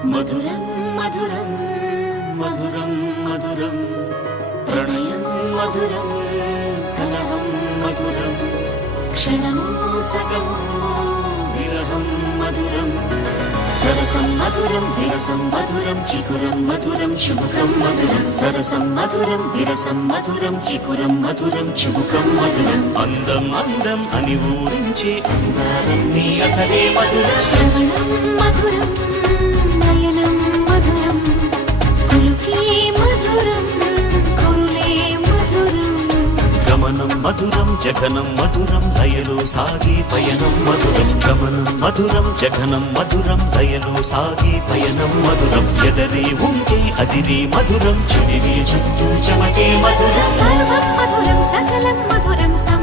మధురం మధురం మధురం మధురం ప్రణయం మధురం కలహం మధురం క్షణము సగము విరహం మధురం సరసం మధురం విరసం మధురం చికురం మధురం చుబుకం మధురం సరసం మధురం విరసం మధురం చికురం మధురం చుబుకం మధురం అందం అందం అని ఊరించే అందాలన్నీ అసలే మధురం శ్రవణం మధురం నయనం మధురం కులుకే మధురం కురులే మధురం గమనం మధురం జగనం మధురం లయలో సాగే పయనం మధురం గమనం మధురం జగనం మధురం లయలో సాగే పయనం మధురం ఎదరే ఉంటే అదిరే మధురం చెదిరే చుట్టూ చెమటే మధురం సర్వం మధురం సకలం మధురం